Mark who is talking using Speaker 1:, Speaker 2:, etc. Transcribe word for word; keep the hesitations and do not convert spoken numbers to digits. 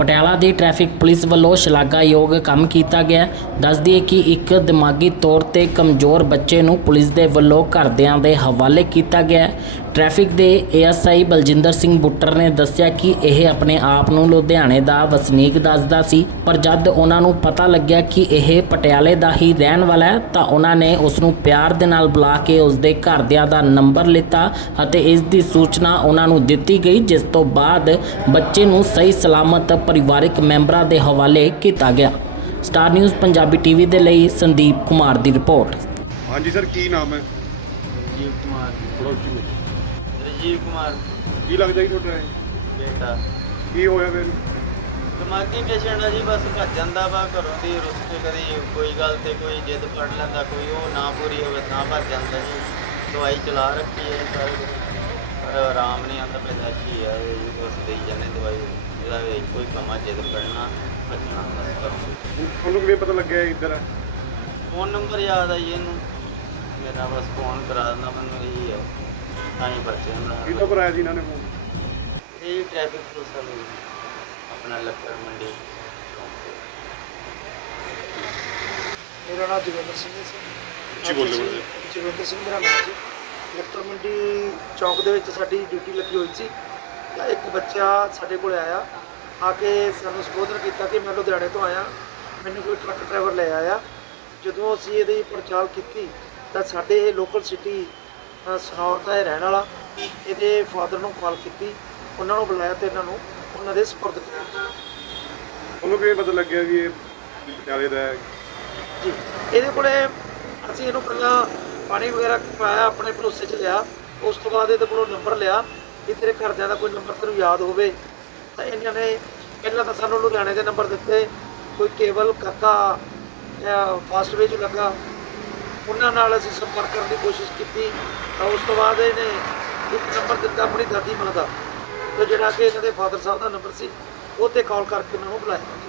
Speaker 1: ਪਟਿਆਲਾ ਦੀ traffic police ਵੱਲੋਂ ਸ਼ਲਾਘਾਯੋਗ ਕੰਮ ਕੀਤਾ ਗਿਆ। ਦੱਸ ਦਈਏ ਕਿ ਇੱਕ ਦਿਮਾਗੀ ਤੌਰ ਤੇ ਕਮਜ਼ੋਰ ਬੱਚੇ ਨੂੰ ਪੁਲਿਸ ਦੇ ਵੱਲੋਂ ਘਰਦਿਆਂ ਦੇ ਹਵਾਲੇ ਕੀਤਾ ਗਿਆ। ਟ੍ਰੈਫਿਕ ਦੇ A S I Baljinder Singh Buttar ਨੇ ਦੱਸਿਆ ਕਿ ਇਹ ਆਪਣੇ ਆਪ ਨੂੰ ਲੁਧਿਆਣੇ ਦਾ ਵਸਨੀਕ ਦੱਸਦਾ ਸੀ, ਪਰ ਜਦ ਉਹਨਾਂ ਨੂੰ ਪਤਾ ਲੱਗਿਆ ਕਿ ਇਹ ਪਟਿਆਲੇ ਦਾ ਹੀ ਰਹਿਣ ਵਾਲਾ ਹੈ ਤਾਂ ਉਹਨਾਂ ਨੇ ਉਸ ਨੂੰ ਪਿਆਰ ਦੇ ਨਾਲ ਬੁਲਾ ਕੇ ਉਸ ਦੇ ਘਰਦਿਆਂ ਦਾ ਨੰਬਰ ਲਿੱਤਾ ਅਤੇ ਇਸ ਦੀ ਸੂਚਨਾ ਉਹਨਾਂ ਨੂੰ ਦਿੱਤੀ ਗਈ, ਜਿਸ ਤੋਂ ਬਾਅਦ ਬੱਚੇ ਨੂੰ ਸਹੀ ਸਲਾਮਤ ਪਰਿਵਾਰਕ ਮੈਂਬਰਾਂ ਦੇ ਹਵਾਲੇ ਕੀਤਾ ਗਿਆ। ਸਟਾਰ ਨਿਊਜ਼ ਪੰਜਾਬੀ ਟੀਵੀ ਦੇ ਲਈ ਸੰਦੀਪ ਕੁਮਾਰ ਦੀ ਰਿਪੋਰਟ।
Speaker 2: ਹਾਂਜੀ ਸਰ, ਕੀ ਨਾਮ ਹੈ?
Speaker 3: राजीव कुमार
Speaker 2: ਪੜੋਸੀ ਨੂੰ
Speaker 3: राजीव कुमार
Speaker 2: ਕੀ ਲੱਗਦਾ ਜੀ ਤੁਹਾਡਾ ਇਹ?
Speaker 3: बेटा
Speaker 2: ਕੀ ਹੋਇਆ ਫਿਰ?
Speaker 3: दिमागी पेशेंट है जी, बस भज जाता वा घरों की रुस के, कभी कोई गल ते कोई जिद फड़ लेंदा, कोई वो ना पूरी होवे ना भज जाता जी। दवाई चला रखी है सारे दिन, पर आराम नहीं आता, पैदाशी है जी, बस दे जाने दवाई। ਇਹਦਾ ਕੋਈ ਕੰਮਾਂ ਜਿੱਦ ਫੜਨਾ ਭੱਜਣਾ ਬਸ ਘਰੋਂ।
Speaker 2: ਤੁਹਾਨੂੰ ਕਿਵੇਂ ਪਤਾ ਲੱਗਿਆ ਇੱਧਰ ਹੈ?
Speaker 3: ਫੋਨ ਨੰਬਰ ਯਾਦ ਆ ਜੀ ਇਹਨੂੰ, ਮੇਰਾ ਬਸ ਫੋਨ ਕਰਾ ਦਿੰਦਾ ਮੈਨੂੰ, ਇਹੀ ਹੈ ਤਾਂ ਹੀ ਬਚ ਜਾਂਦਾ।
Speaker 2: ਕਿੱਥੋਂ ਕਰਾਇਆ ਜੀ ਇਹਨਾਂ ਨੇ ਫੋਨ?
Speaker 3: ਇਹ ਟ੍ਰੈਫਿਕ ਪੁਲਿਸ ਵਾਲੇ ਆਪਣਾ ਲੱਕੜ ਮੰਡੀ।
Speaker 4: ਮੇਰਾ ਨਾਮ ਜੋਗਿੰਦਰ ਸਿੰਘ ਹੈ ਸਰ।
Speaker 2: ਉੱਚੀ ਬੋਲੋ ਬੋਲੋ।
Speaker 4: ਜੋਗਿੰਦਰ ਸਿੰਘ ਮੇਰਾ ਨਾਮ ਜੀ। ਲੱਕੜ ਮੰਡੀ ਚੌਂਕ ਦੇ ਵਿੱਚ ਸਾਡੀ ਡਿਊਟੀ ਲੱਗੀ ਹੋਈ ਸੀ ਤਾਂ ਇੱਕ ਬੱਚਾ ਸਾਡੇ ਕੋਲ ਆਇਆ, ਆ ਕੇ ਸਾਨੂੰ ਸੰਬੋਧਨ ਕੀਤਾ ਕਿ ਮੈਂ ਲੁਧਿਆਣੇ ਤੋਂ ਆਇਆ, ਮੈਨੂੰ ਕੋਈ ਟਰੱਕ ਡਰਾਈਵਰ ਲੈ ਆਇਆ। ਜਦੋਂ ਅਸੀਂ ਇਹਦੀ ਪੜਤਾਲ ਕੀਤੀ ਤਾਂ ਸਾਡੇ ਇਹ ਲੋਕਲ ਸਿਟੀ ਸਨੌਰ ਦਾ ਇਹ ਰਹਿਣ ਵਾਲਾ, ਇਹਦੇ ਫਾਦਰ ਨੂੰ ਕਾਲ ਕੀਤੀ, ਉਹਨਾਂ ਨੂੰ ਬੁਲਾਇਆ ਤੇ ਇਹਨਾਂ ਨੂੰ ਉਹਨਾਂ ਦੇ ਸਪੁਰਦ ਕੀਤਾ।
Speaker 2: ਤੁਹਾਨੂੰ ਕਿਵੇਂ ਪਤਾ ਲੱਗਿਆ ਵੀ ਇਹ ਪਟਿਆਲੇ ਦਾ ਹੈ?
Speaker 4: ਜੀ ਇਹਦੇ ਕੋਲੇ ਅਸੀਂ ਇਹਨੂੰ ਪਹਿਲਾਂ ਪਾਣੀ ਵਗੈਰਾ ਪਾਇਆ, ਆਪਣੇ ਭਰੋਸੇ 'ਚ ਲਿਆ। ਉਸ ਤੋਂ ਬਾਅਦ ਇਹਦੇ ਕੋਲੋਂ ਨੰਬਰ ਲਿਆ ਕਿ ਤੇਰੇ ਘਰਦਿਆਂ ਦਾ ਕੋਈ ਨੰਬਰ ਤੈਨੂੰ ਯਾਦ ਹੋਵੇ ਤਾਂ ਇਹਨਾਂ ਨੇ ਪਹਿਲਾਂ ਤਾਂ ਸਾਨੂੰ ਲੁਧਿਆਣੇ ਦੇ ਨੰਬਰ ਦਿੱਤੇ, ਕੋਈ ਕੇਵਲ ਕਾਕਾ ਫਾਸਟਵੇ 'ਚ ਲੱਗਾ, ਉਹਨਾਂ ਨਾਲ ਅਸੀਂ ਸੰਪਰਕ ਕਰਨ ਦੀ ਕੋਸ਼ਿਸ਼ ਕੀਤੀ ਤਾਂ ਉਸ ਤੋਂ ਬਾਅਦ ਇਹਨੇ ਇੱਕ ਨੰਬਰ ਦਿੱਤਾ ਆਪਣੀ ਦਾਦੀ ਮਾਂ ਦਾ, ਤੇ ਜਿਹੜਾ ਕਿ ਇਹਨਾਂ ਦੇ ਫਾਦਰ ਸਾਹਿਬ ਦਾ ਨੰਬਰ ਸੀ, ਉਹ 'ਤੇ ਕਾਲ ਕਰਕੇ ਉਹਨਾਂ ਨੂੰ ਬੁਲਾਇਆ।